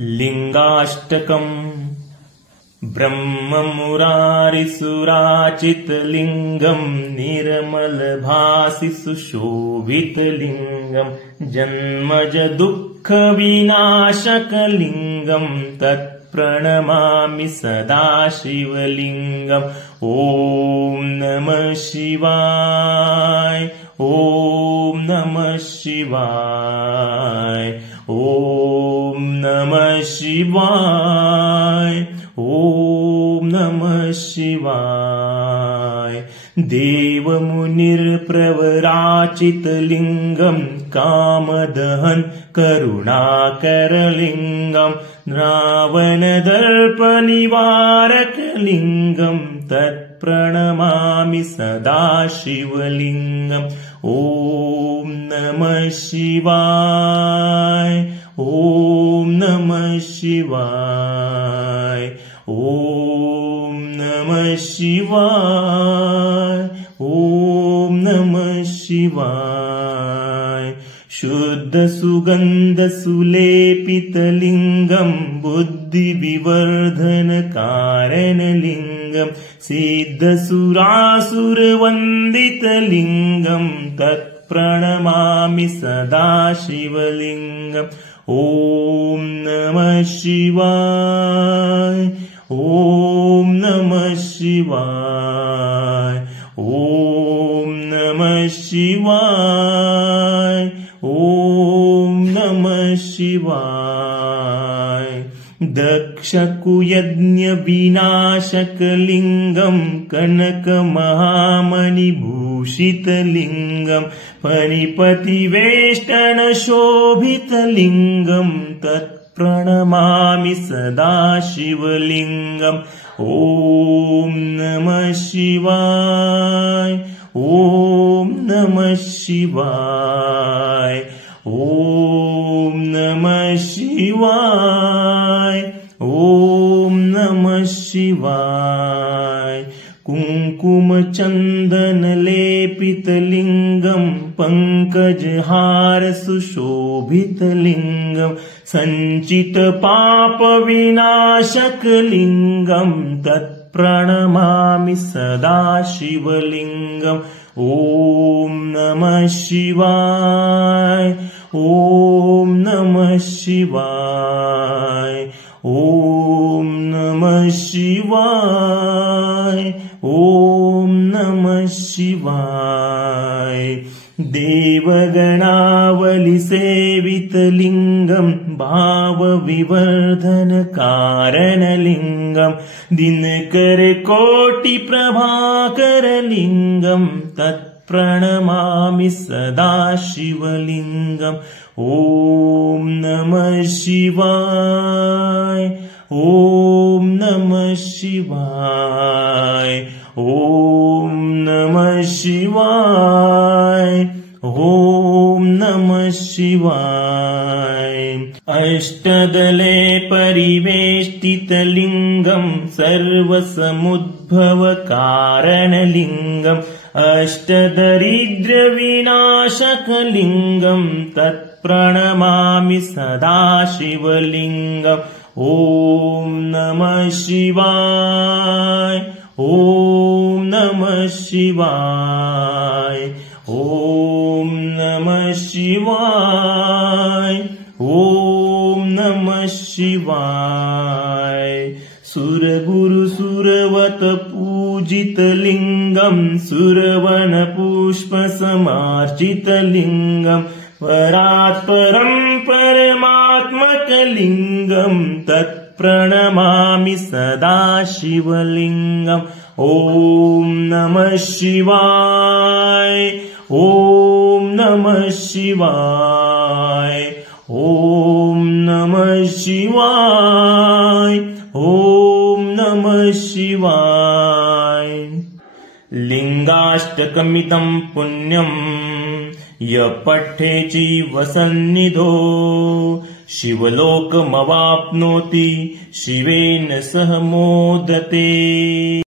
लिंगाष्टकम् ब्रह्ममुरारिसुराचितलिङ्गम् निर्मलभासि सुशोभितलिङ्गम् जन्मज दुःखविनाशकलिङ्गम् तत्प्रणमामि सदा शिवलिङ्गम्। ॐ नमः शिवाय, ॐ नमः शिवाय, ॐ नमः शिवाय, ॐ नमः शिवाय। देवमुनिर्प्रवराचितलिङ्गम् कामदहन् करुणाकरलिङ्गम् रावणदर्पनिवारकलिङ्गम् तत्प्रणमामि सदा शिवलिङ्गम्। ॐ नमः शिवाय, ॐ नमः शिवाय, ॐ नमः शिवाय, ॐ नमः शिवाय। शुद्धसुगन्धसुलेपितलिङ्गम् बुद्धिविवर्धनकारणलिङ्गम् सिद्धसुरासुरवन्दितलिङ्गम् तत्प्रणमामि सदा शिवलिङ्गम्। ॐ नमः शिवाय, ॐ नमः शिवाय, ॐ नमः शिवाय, ॐ नमः शिवाय। दक्षकुयज्ञविनाशकलिङ्गम् कनकमहामणिभूषितलिङ्गम् फणिपतिवेष्टनशोभितलिङ्गम् तत्प्रणमामि सदा शिवलिङ्गम्। ॐ नमः शिवाय, ॐ नमः शिवाय, ॐ नमः शिवाय, ॐ नमः शिवाय। कुङ्कुमचन्दनलेपितलिङ्गम् पङ्कजहारसुशोभितलिङ्गम् सञ्चितपापविनाशकलिङ्गम् तत्प्रणमामि सदा शिवलिङ्गम्। ॐ नमः शिवाय, ॐ नमः शिवाय, ॐ नमः शिवाय, ॐ नमः शिवाय। देवगणावलिसेवितलिङ्गम् भावविवर्धनकारणलिङ्गम् दिनकरकोटिप्रभाकरलिङ्गम् तत्प्रणमामि सदा शिवलिङ्गम्। ॐ नमः शिवाय, ॐ नमः शिवाय, ॐ नमः शिवाय, ॐ नमः शिवाय। अष्टदले परिवेष्टितलिङ्गम् सर्वसमुद्भवकारणलिङ्गम् अष्टदरिद्रविनाशकलिङ्गम् तत्प्रणमामि सदा शिवलिङ्गम्। ॐ नमः शिवाय, ॐ नमः शिवाय, ॐ नमः शिवाय, ॐ नमः शिवाय। सुरगुरुसुरवतपूजितलिङ्गम् सुरवनपुष्पसमार्चितलिङ्गम् परात्परम् परमात्मकलिङ्गम् तत्प्रणमामि सदा शिवलिङ्गम्। ॐ नमः शिवाय, ॐ नमः शिवाय, ॐ नमः शिवाय, ॐ नमः शिवाय। लिङ्गाष्टकमिदम् पुण्यम् य पठे जीवसन्निधो शिवलोकमवाप्नोति शिवेन सह मोदते।